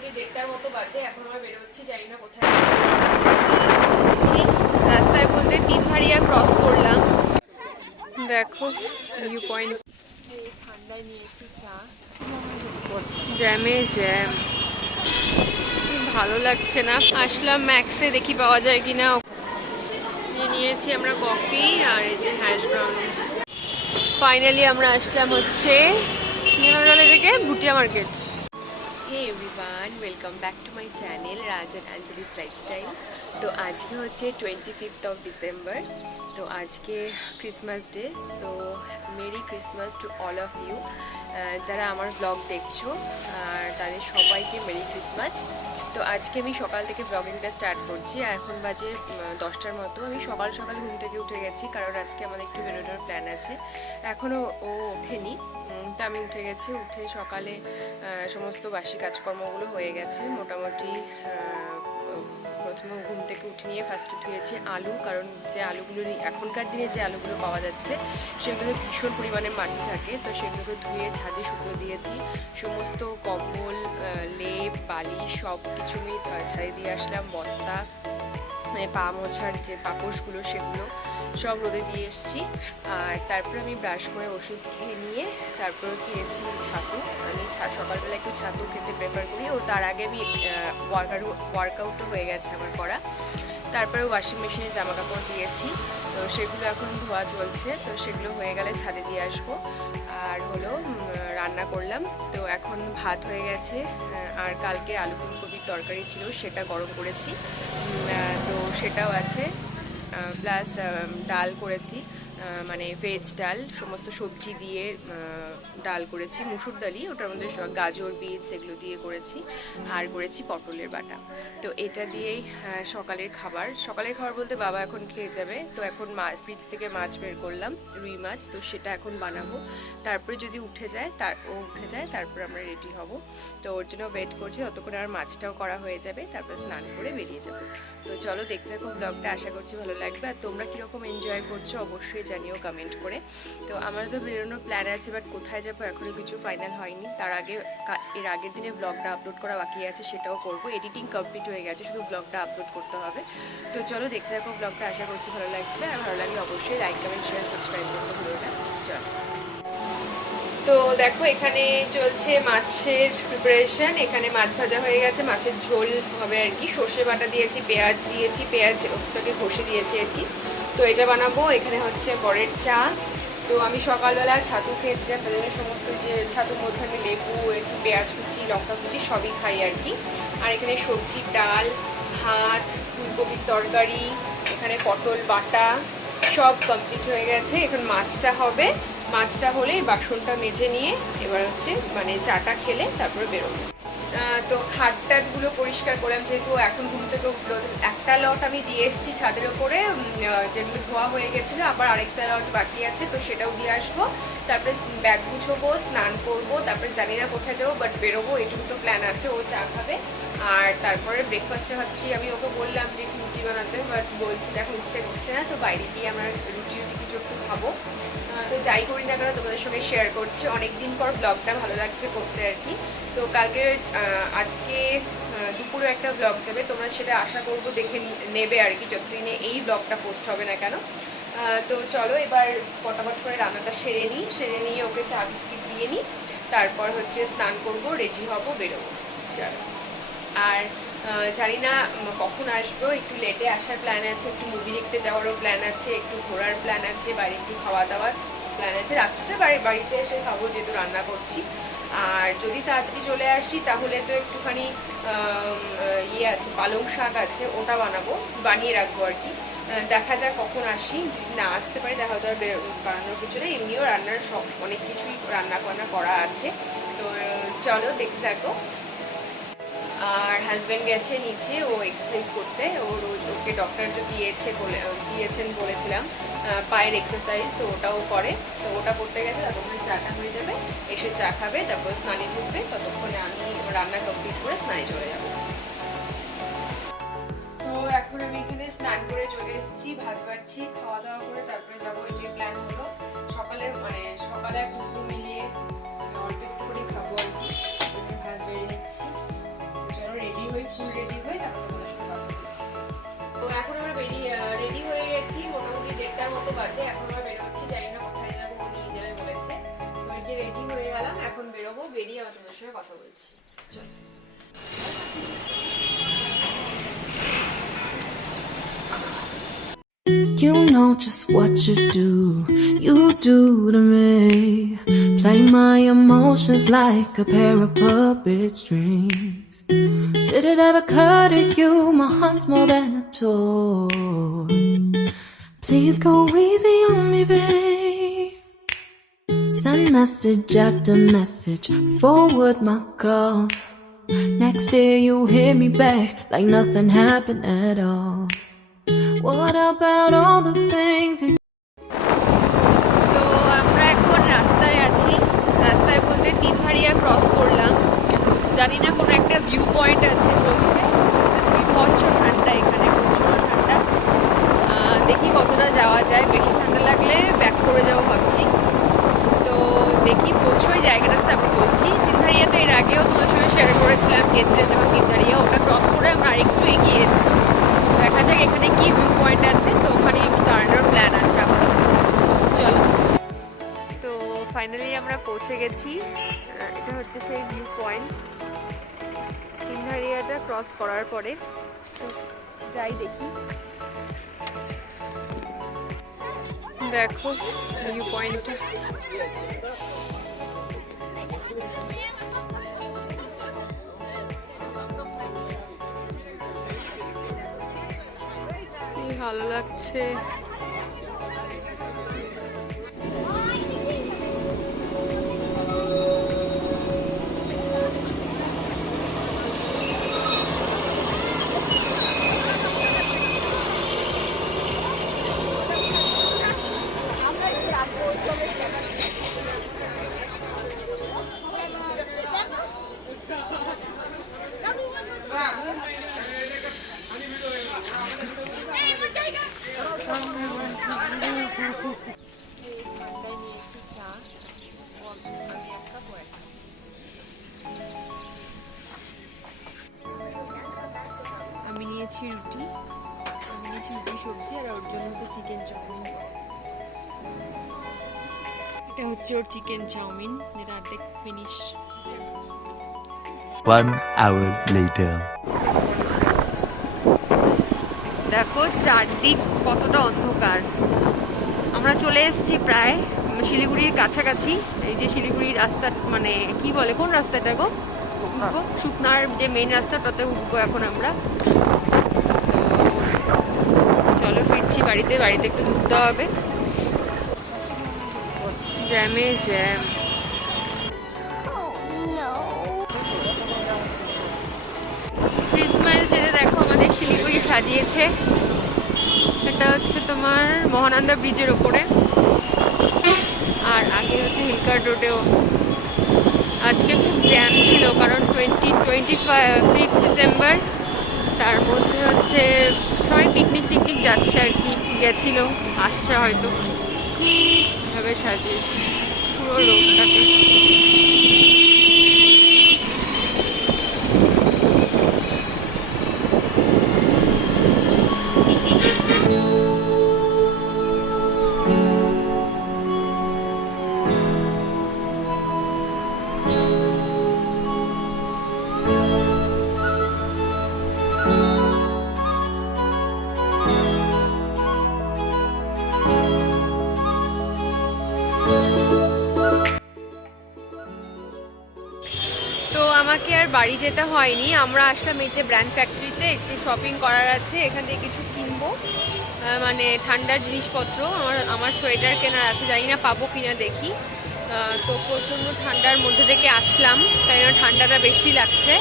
মোটামুটি 1:30টার মতো বাজে। এখন আমরা বেরোচ্ছি, জানি না কোথায়। রাস্তায় বলতে 3 ভাড়িয়া ক্রস করলাম। দেখো ভিউ পয়েন্ট। ঠান্ডায় নিয়েছি চা, জ্যামে জ্যাম, কি ভালো লাগছে না। আসলাম ম্যাক্সে, দেখি পাওয়া যায় কিনা। নিয়েছি আমরা কফি আর এই যে হ্যাশ ব্রাউন। ফাইনালি আমরা আসলাম হচ্ছে থেকে Bhutia market. Hey everyone, welcome back to my channel Raj and Anjali's lifestyle. তো আজকে হচ্ছে 25th of December। তো আজকে Christmas day. So merry Christmas to all of you. যারা আমার ব্লগ দেখছো আর তাদের সবাইকে মেরি ক্রিসমাস। তো আজকে আমি সকাল থেকে ব্লগিংটা স্টার্ট করছি। এখন বাজে 10টার মতো। আমি সকাল সকাল ঘুম থেকে উঠে গেছি, কারণ আজকে আমাদের একটু বেরোনোর প্ল্যান আছে। এখনও ও ওঠেনি, তো আমি উঠে গেছি। উঠে সকালে সমস্ত বাসি কাজকর্মগুলো হয়ে গেছে মোটামুটি। প্রথমে ঘুম থেকে উঠে নিয়ে ফার্স্টে ধুয়েছি আলু, কারণ যে আলুগুলো এখনকার দিনে যে আলুগুলো পাওয়া যাচ্ছে সেগুলো ভীষণ পরিমাণে মাটি থাকে। তো সেগুলোকে ধুয়ে ছাদে শুকনো দিয়েছি। সমস্ত কম্বল, লেপ, বালিশ সব কিছু আমি ছাদে দিয়ে আসলাম। বস্তা, মানে পা মোছার যে পাপোশগুলো সেগুলো সব রোদে দিয়ে এসেছি। আর তারপরে আমি ব্রাশ করে ওষুধ খেয়ে নিয়ে তারপরে খেয়েছি ছাতু। আমি সকালবেলা একটু ছাতু খেতে প্রেফার করি, ও তার আগে আমি ওয়ার্কআউটও হয়ে গেছে আমার করা। তারপরে ওয়াশিং মেশিনে জামা কাপড় দিয়েছি, তো সেগুলো এখন ধোয়া চলছে। তো সেগুলো হয়ে গেলে ছাদে দিয়ে আসবো। আর হলো রান্না করলাম, তো এখন ভাত হয়ে গেছে। আর কালকে আলু ফুলকপির তরকারি ছিল, সেটা গরম করেছি, তো সেটাও আছে। প্লাস ডাল করেছি, মানে ভেজ ডাল, সমস্ত সবজি দিয়ে ডাল করেছি, মুসুর ডালই, ওটার মধ্যে গাজর, বিনস এগুলো দিয়ে করেছি। আর করেছি পটলের বাটা। তো এটা দিয়েই সকালের খাবার। সকালের খাবার বলতে বাবা এখন খেয়ে যাবে। তো এখন ফ্রিজ থেকে মাছ বের করলাম, রুই মাছ, তো সেটা এখন বানাবো। তারপরে যদি ও উঠে যায় তারপর আমরা রেডি হব। তো ওর জন্য ওয়েট করছি, ততক্ষণ আর মাছটাও করা হয়ে যাবে, তারপর স্নান করে বেরিয়ে যাবো। তো চলো দেখতে থাকো ব্লগটা, আশা করছি ভালো লাগবে। আর তোমরা কীরকম এনজয় করছো অবশ্যই জানিও কমেন্ট করে। তো আমাদের তো বেরোনোর প্ল্যান আছে, বাট কোথায় যাবো এখনও কিছু ফাইনাল হয়নি। তার আগে এর আগের দিনে ব্লগটা আপলোড করা বাকি আছে, সেটাও করবো। এডিটিং কমপ্লিট হয়ে গেছে, শুধু ব্লগটা আপলোড করতে হবে। তো চলো দেখতে থাকো ব্লগটা, আশা করছি ভালো লাগবে। আর ভালো লাগলে অবশ্যই লাইক, কমেন্ট, শেয়ার, সাবস্ক্রাইব করতে ভুলো না। চলো। তো দেখো এখানে চলছে মাছের প্রিপারেশন। এখানে মাছ ভাজা হয়ে গেছে, মাছের ঝোল হবে আর কি। সর্ষে বাটা দিয়েছি, পেঁয়াজ দিয়েছি, পেঁয়াজ ওটাকে ঘষে দিয়েছি আর কি। তো এটা বানাবো। এখানে হচ্ছে বরের চা। তো আমি সকালবেলা ছাতু খেয়েছিলাম, তাদের জন্য সমস্ত যে ছাতুর মধ্যে আমি লেবু, একটু পেঁয়াজ কুচি, লঙ্কা কুচি সবই খাই আর কি। আর এখানে সবজি, ডাল, ভাত, ফুলকপির তরকারি, এখানে পটল বাটা সব কমপ্লিট হয়ে গেছে। এখন মাছটা হবে। মাছটা হলে বাসনটা মেজে নিয়ে এবার হচ্ছে মানে চাটা খেলে তারপরে বেরোবো। তো খাট টাটগুলো পরিষ্কার করলাম, যেহেতু এখন ঘুম থেকে উঠলো। একটা লট আমি দিয়ে এসেছি ছাদের ওপরে, যেগুলো ধোয়া হয়ে গেছিলো। আবার আরেকটা লট বাকি আছে, তো সেটাও দিয়ে আসবো। তারপরে ব্যাগ গুছোবো, স্নান করবো, তারপরে জানি না কোথায় যাবো, বাট বেরোবো, এটুকু তো প্ল্যান আছে। ও চা খাবে। আর তারপরে ব্রেকফাস্টে ভাবছি, আমি ওকে বললাম যে রুটি বানাতে, বাট বলছি দেখো ইচ্ছে করছে না। তো বাইরে গিয়ে আমরা রুটি কিছু একটু খাবো। তো যাই করি না কেন তোমাদের সঙ্গে শেয়ার করছি। অনেকদিন পর ব্লগটা ভালো লাগছে করতে আর কি। তো কালকে আজকে দুপুরে একটা ব্লগ যাবে, তোমরা সেটা আশা করবো দেখে নেবে আর কি, যতদিনে এই ব্লগটা পোস্ট হবে না কেন। তো চলো এবার ফটাফট করে রান্নাটা সেরে নিয়ে ওকে চা বিস্কিট দিয়ে নিই। তারপর হচ্ছে স্নান করবো, রেডি হবো, বেরোবো। চলো। আর জানি না কখন আসবো, একটু লেটে আসার প্ল্যান আছে, একটু মুভি দেখতে যাওয়ারও প্ল্যান আছে, একটু ঘোরার প্ল্যান আছে, বাইরে একটু খাওয়া দাওয়ার প্ল্যান আছে। রাত্রিটা বাড়িতে এসে খাবো, যেহেতু রান্না করছি। আর যদি তাড়াতাড়ি চলে আসি তাহলে তো একটুখানি ইয়ে আছে, পালং শাক আছে, ওটা বানিয়ে রাখবো আর কি। দেখা যাক কখন আসি। যদি না আসতে পারি তাহলে তো আর বানানোর কিছু নেই, এমনিও রান্নার সব অনেক কিছুই রান্না করা আছে। তো চলো দেখতে থাকো। আর হাজব্যান্ড গেছে নিচে, ও এক্সারসাইজ করতে। ও রোজ ওকে ডক্টর যে দিয়েছেন বলেছিলাম পায়ের এক্সারসাইজ, তো ওটাও করে। তো ওটা করতে গেছে, ততক্ষণে চাটা হয়ে যাবে, এসে চা খাবে, তারপর স্নানে ঢুকবে। ততক্ষণে আমি রান্না কমপ্লিট করে স্নানে চলে যাব। তো এখন আমি এখানে স্নান করে চলে এসেছি, ভাত বাড়ছি, খাওয়া দাওয়া করে তারপরে যাবো। যে প্ল্যান হলো সকালে আর দুপুর মিলিয়ে অল্প একটু করে খাবো আর কি। ভাত বেড়ে নিচ্ছি। সঙ্গে কথা বলছি। চল। You know just what you do to me. Play my emotions like a pair of puppet strings. Did it ever occur to you my heart's more than a toy? Please go easy on me, babe. Send message after message, forward my calls. Next day you hit me back like nothing happened at all. What about all the things you... তো আমরা এখন রাস্তায় আছি, রাস্তায় বলতে Tindharia cross করলাম। জানি না কোনো একটা ভিউ পয়েন্ট আছে বলছে, বিভৎস ঠান্ডা এখানে, প্রচুর ঠান্ডা। দেখি কতটা যাওয়া যায়, বেশি ঠান্ডা লাগলে ব্যাক করে যাবো ভাবছি। তো দেখি পৌঁছোই জায়গাটাতে তারপর বলছি। তিনধারিয়া তো এর আগেও তোমার সঙ্গে শেয়ার করেছিলাম, গেছিলাম যখন তিনধারিয়া, ওটা ক্রস করে আমরা আরেকটু এগিয়ে এসেছি। দেখা যাক এখানে কি ভিউ পয়েন্ট আছে, তো ওখানে একটু দাঁড়ানোর প্ল্যান আছে আমাদের। চলো। তো ফাইনালি আমরা পৌঁছে গেছি, এটা হচ্ছে সেই ভিউ পয়েন্ট তিনধারিয়াটা ক্রস করার পরে। তো যাই দেখি। দেখো ভিউ পয়েন্টটা, কি ভালো লাগছে। আমি নিয়েছি রুটি, সবজি, আর ওর জন্য হচ্ছে চিকেন চাউমিন। এটা হচ্ছে ওর চিকেন চাউমিন, যেটা অর্ধেক ফিনিশ। 1 hour later. দেখো চারদিক কতটা অন্ধকার। আমরা চলে এসেছি প্রায় শিলিগুড়ির কাছাকাছি। এই যে শিলিগুড়ির রাস্তা, মানে কি বলে, কোন রাস্তাটা গো? শুকনার যে মেইন রাস্তাটাতে উঠবো এখন আমরা। চলো ফিরছি বাড়িতে, বাড়িতে একটু ঢুকতে হবে। জ্যামে জ্যাম। ক্রিসমাস যেটা দেখো আমাদের শিলিগুড়ি সাজিয়েছে, এটা হচ্ছে তোমার মহানন্দা ব্রিজের ওপরে, আর আগে হচ্ছে হিলকার্ট রোডেও। আজকে খুব জ্যাম ছিল, কারণ 25 ডিসেম্বর, তার মধ্যে হচ্ছে সবাই পিকনিক টিকনিক যাচ্ছে আর কি, গেছিল, আসছে হয়তো। এভাবে সাজিয়েছে পুরো রোডটাকে। তো আমাকে আর বাড়ি যেতে হয়নি, আমরা আসলাম এই যে ব্র্যান্ড ফ্যাক্টরিতে, একটু শপিং করার আছে, এখান থেকে কিছু কিনবো, মানে ঠান্ডার জিনিসপত্র। আমার সোয়েটার কেনার আছে, জানি না পাবো কিনা দেখি। তো প্রচণ্ড ঠান্ডার মধ্যে থেকে আসলাম, তাই জন্য ঠান্ডাটা বেশি লাগছে।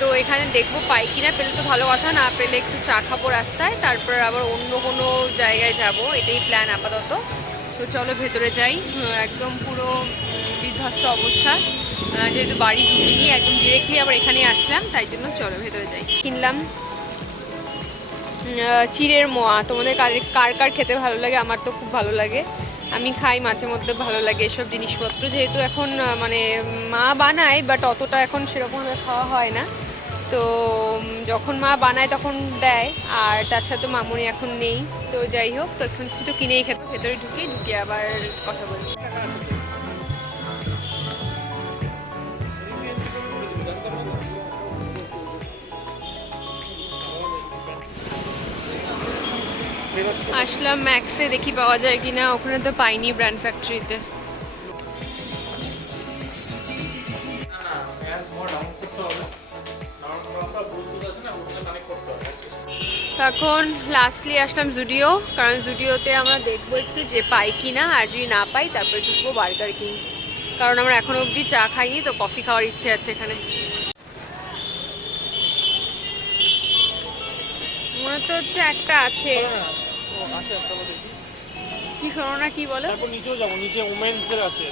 তো এখানে দেখবো পাই কিনা, পেলে তো ভালো কথা, না পেলে একটু চা খাবো রাস্তায়, তারপর আবার অন্য কোনো জায়গায় যাব, এটাই প্ল্যান আপাতত। তো চলো ভেতরে যাই। একদম পুরো বিধ্বস্ত অবস্থা, যেহেতু বাড়ি ঢুকিনি, একদম ডিরেক্টলি আবার এখানে আসলাম, তাই জন্য চলো ভেতরে যাই। কিনলাম চিড়ের মোয়া। তোমাদের কার কার খেতে ভালো লাগে? আমার তো খুব ভালো লাগে, আমি খাই মাঝে মধ্যে, ভালো লাগে এসব জিনিসপত্র। যেহেতু এখন মানে মা বানায়, বাট অতটা এখন সেরকমভাবে খাওয়া হয় না, তো যখন মা বানায় তখন দেয়, আর তাছাড়া তো মামুনি এখন নেই। তো যাই হোক, তো এখন তো কিনেই খেতে। ভেতরে ঢুকিয়ে আবার কথা বলছি। আসলাম ম্যাক্সে, দেখি পাওয়া যায় কিনা। ওখানে তো পাইনি ব্র্যান্ড ফ্যাক্টরিতে। এখন লাস্টলি আসলাম জুডিও, কারণ জুডিওতে আমরা দেখবো একটু যে পাই কি না, আর যদি না পাই তারপরে ঢুকবো বার্গার কিং, কারণ আমরা এখনো অবধি চা খাইনি, তো কফি খাওয়ার ইচ্ছে আছে এখানে। মনে তো হচ্ছে একটা আছে, কি শোনো না কি বলো? তারপর নিচেও যাবো, নিচে ওমেন্স এর আছে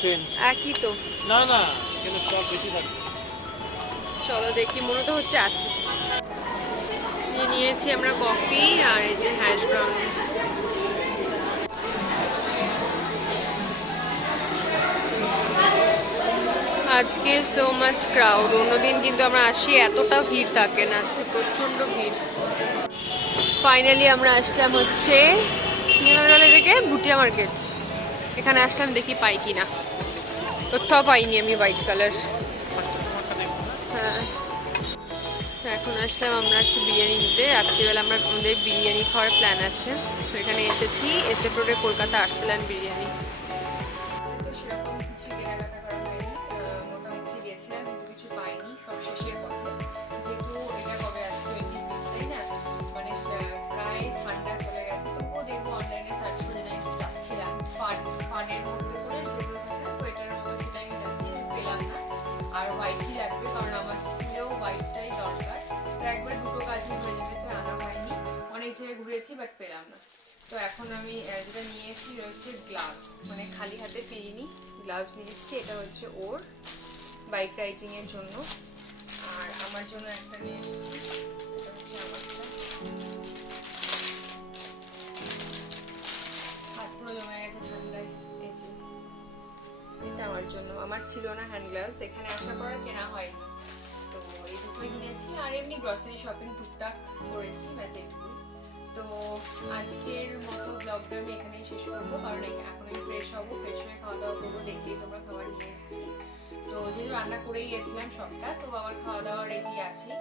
ট্রেন্ডস। একই তো, না না, এখানে স্টক বেশি থাকবে। চলো দেখি, মনে তো হচ্ছে আছে। নিয়েছি আমরা কফি আর এই যে হ্যাশ ব্রাউন। আজকে সো মাচ ক্রাউড, অন্যদিন কিন্তু আমরা আসি এতটা ভিড় থাকে না, আজকে প্রচণ্ড ভিড়। ফাইনালি আমরা আসলাম হচ্ছে থেকে ভুটিয়া মার্কেট। এখানে আসলাম, দেখি পাই কিনা। কোথাও পাইনি আমি হোয়াইট কালার। হ্যাঁ, এখন আসলাম আমরা একটু বিরিয়ানি নিতে। রাত্রিবেলা আমাদের বিরিয়ানি খাওয়ার প্ল্যান আছে, তো এখানে এসেছি এসএফ রোডে, কলকাতা আর্সেলান বিরিয়ানি। তো সেরকম কিছু কেনাকাটা করা হয়নি, মোটামুটি গেছিলাম কিন্তু কিছু পাইনি, সব শেষের পথে। যেহেতু এটা কবে আছে 25, তাই না, মানে প্রায় ঠান্ডা চলে গেছে, তবুও দেখবো অনলাইনে সার্চ করে যাই যাচ্ছিলাম ফানের মধ্যে করে যেগুলো থাকে সোয়েটারের মতো, সেটা আমি যাচ্ছি, পেলাম না। আর হোয়াইটই লাগবে, কারণ আমার স্কুলেও হোয়াইটটাই দরকার, তো একবার দুটো কাজই হয়ে যাবে, তো আনা হয়নি। অনেক জায়গায় ঘুরেছি বাট পেলাম না। তো এখন আমি যেটা নিয়েছি রয়েছে গ্লাভস, মানে খালি হাতে ফিরিনি, গ্লাভস নিয়ে এসেছি। এটা হচ্ছে ওর বাইক রাইডিংয়ের জন্য, আর আমার জন্য একটা নিয়ে এসেছি, এটা হচ্ছে আমারটা। হাত পুরো জমে গেছে ঠান্ডায়, এই যে এটা আমার জন্য। আমার ছিল না হ্যান্ড গ্লাভস, এখানে আসার পর কেনা হয়নি, তো এই দুটোই কিনেছি। আর এমনি গ্রসারি শপিং টুকটাক করেছি, ব্যাস এইটুকুই। তো আজকের মতো ব্লগটা আমি এখানেই শেষ করবো, কারণ এখন আমি ফ্রেশ হবো, ফ্রেশ হয়ে খাওয়া দাওয়া করবো। দেখতেই তোমরা খাবার নিয়ে এসেছি, তো যেহেতু রান্না করেই গেছিলাম সবটা, তো আমার খাওয়া দাওয়া রেডি আছে।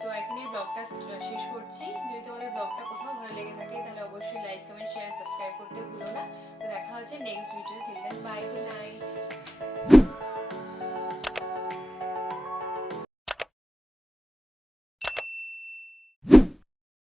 তো এখানে ব্লগটা শেষ করছি। যদি তোমাদের ব্লগটা কোথাও ভালো লেগে থাকে তাহলে অবশ্যই লাইক, কমেন্ট, শেয়ার, সাবস্ক্রাইব করতে ভুলো না। তো দেখা হচ্ছে নেক্সট ভিডিওতে। Till then bye, good night.